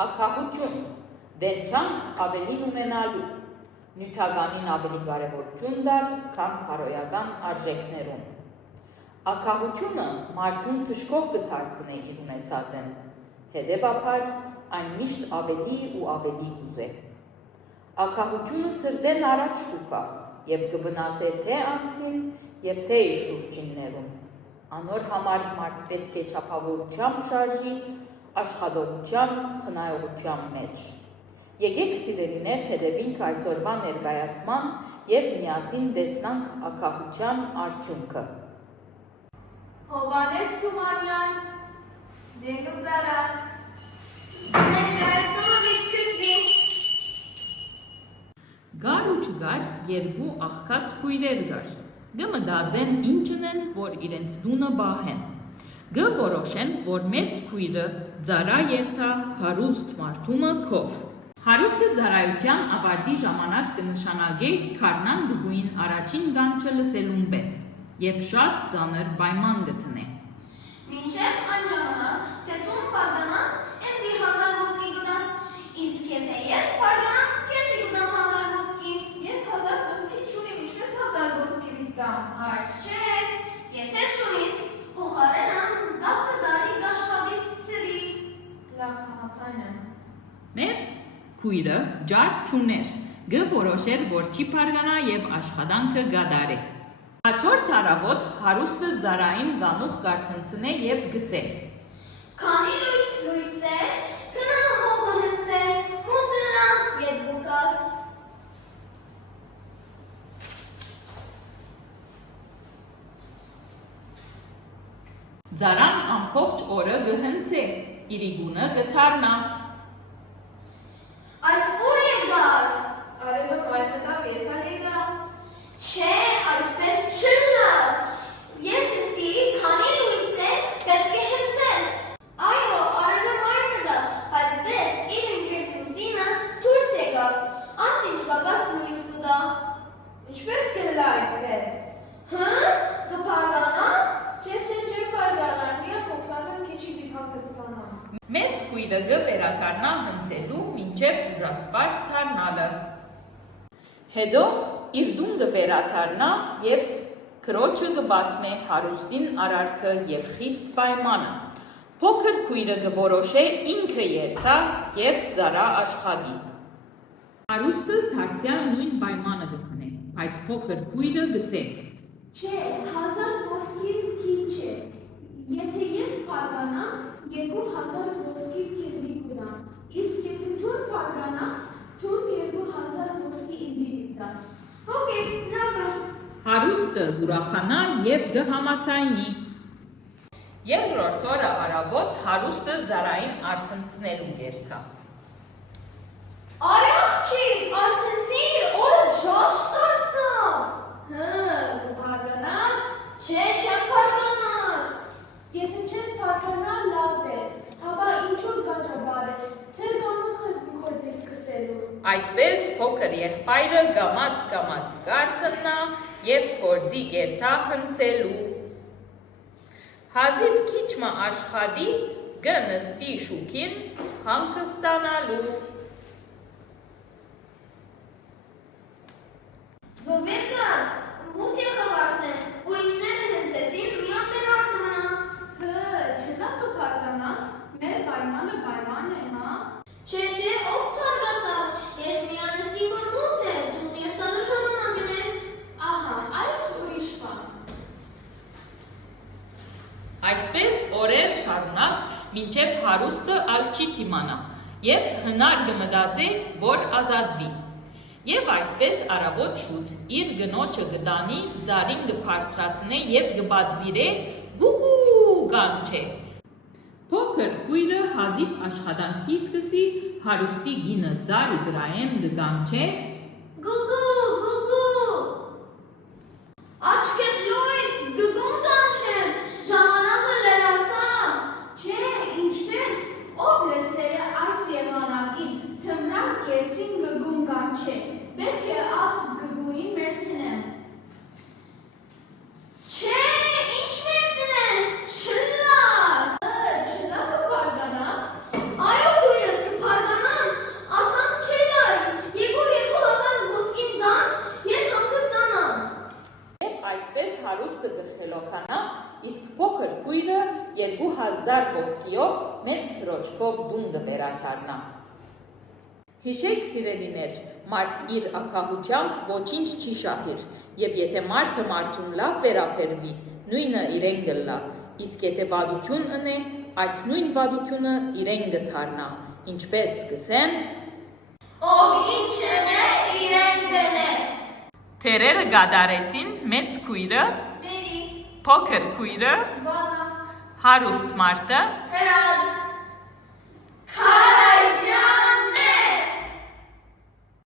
Ակահություն, դենչանք ավելին ունենալու, նյութականին ավելի կարևորություն տալ, քան բարոյական արժեքներուն։ Ակահությունը մարդուն թշկող կդարձնե իր ունեցածեն, հետևաբար այն միշտ ավելի ու ավելի ուզե։ Ակահությունը սրդեն առաջ կուկա և կվնասե թե անձին և թե իր շուրջիններուն։ Անոր համար մարդ պետք է չափավորությամբ շարժի, աշխատողության, խնայողության մեջ։ Եկեք սիրելիներ հետևինք այսօրվա ներկայացման և միասին տեսնանք ակահության արդյունքը։ Հովհաննես Թումանյան, Դերնու Ծարան, ներկայացումը մի սկսվի։ Գար ու չգար երկու աղքատ քույրեր գար։ Գմտածեն ինչն են, որ իրենց դունը բահեն։ Գորոշեն, որ մեծ քույրը ծառա երթա հարուստ մարդումը քով։ Հարուստը ծառայության ավարտի ժամանակ կնշանակե քարնան դուգույն առաջին գանչը լսելուն պես և շատ ծանր պայման գտնե։ Մինչև այն ժամանակ, թե տուն պարգանաս, ինձի 1000 ոսկի կտաս, իսկ եթե ես պարգանամ, քեզի կտամ 1000 ոսկի։ ես 1000 ոսկի չունիմ, ինչպես 1000 ոսկի պիտամ։ Հարց չէ, եթե չունիս, փոխարենն 10 տարի կաշխատիս ծրի։ Լավ համաձայն եմ։ Մեծ քույրը ջար չուներ, գորոշեր, որ չի պարգանա և աշխատանքը կդարե։ Հաջորդ առավոտ հարուստը ծառային գանուխ կարթնցնե և գսե. Քանի լույս է, գնա հողը հնցե, մուտնա երկու կաս։ Ծառան ամբողջ օրը կհնցե, իրիկունը կթարնա։ Այս ուր եկար։ Արևը վայր մտավ, ես ալ եկա։ Չէ, այսպես չլա։ Ես ասի, քանի լույս է, պետք է հնցես։ Այո, արևը վայր մտավ, բայց դες իր ընկերնուսինը դուրս եկավ, ասինչ պակաս լույս կտա։ Ինչպես կլա այդպես։ Կպարգանաս։ Չէ, պարգանար, միա փոքրած եմ քիչի բիթան կստանամ։ Մեծ քույրը կվերաթարնա հնցելու մինչև ուժասպար թարնալը։ Հետո իր դուն կվերաթարնա և քրոջը կբացմե հարուստին արարքը և խիստ պայմանը։ Փոքր քույրը կորոշե ինքը երթա և ծառա աշխատի։ Հարուստը դարձյալ նույն պայմանը կտնե, բայց փոքր քույրը գսե. Չէ, 1000 ոսկի քիչ է։ Եթե ես պարգանամ, 2000 ոսկի քեզի կտամ, իսկ եթե դու պարգանաս, դու 2000 ոսկի ինձի կտաս։ Okay, լավ է։ Հարուստը ուրախանա և կհամաձայնի։ Երկրորդ օրը առավոտ հարուստը ծառային արթնցնելու երթա։ Այ աղջիկ, արթնցիր, օրը ջաշ դարձավ։ Կպարգանաս։ Չէ, չեմ պարգանալ։ Եթե չես պարգանալ, լավ է, հավա ինչ-որ գաճաբար ես, թե գանուխը գործի սկսելու։ Այդպես փոքր եղբայրը կամաց կարթնա և գործի երթա հնցելու։ Հազիվ քիչմը աշխատի կնստի շուքին հանգստանալու։ Զովետաս, մութ եղավ արդեն, ուրիշները հնցեցին, միակ մեր արդը մնաց։ Չլա կպարգանաս, մեր պայմանը պայման է, հա։ Չէ, ով պարգացավ, ես միանստի, որ մութ է, դու երթալու ժամանակն է։ Ահա, այս ուրիշ բան։ Այսպես օրեր շարունակ մինչև հարուստը ալ չի դիմանա և հնար կմտածե, որ ազատվի։ Եվ այսպես առավոտ շուտ իր գնոջը կտանի, ծառին կբարձրացնե և կպատվիրե գուգու կանչե։ Փոքր քույրը հազիվ աշխատանքի սկսի հարուստի գինը ծառի վրայեն կկանչե. Գուգու։ Աչքետ լույս, գգում կանչեց, ժամանակը լրացավ։ Չէ, ինչպես, ով լսերը այս եղանակին ծմրակ կեսին գգում կանչե, պետք է աս գգուին մերցնեմ։ Չէ, ինչ մերցնես, չլա։ Չլա կպարգանաս։ Այո, քույրս կպարգանամ։ 2000 ոսկիով մեծ քրոջքով դուն կվերադառնա։ Հիշեք սիրելիներ, մարդ իր ակահությամբ ոչինչ չի շահիր, եւ եթե մարդը մարդուն լավ վերաբերվի, նույնը իրեն գլա, իսկ եթե վադություն ունե, այդ նույն վադությունը իրեն գթարնա, ինչպես սկսեն, Ով ինչ ունե, իրեն գնե։ թերերը գադարեցին մեծ քույրը, Մերի, փոքր քույրը, Վանա, հարուստ մարդը, հրադ, քարաջան,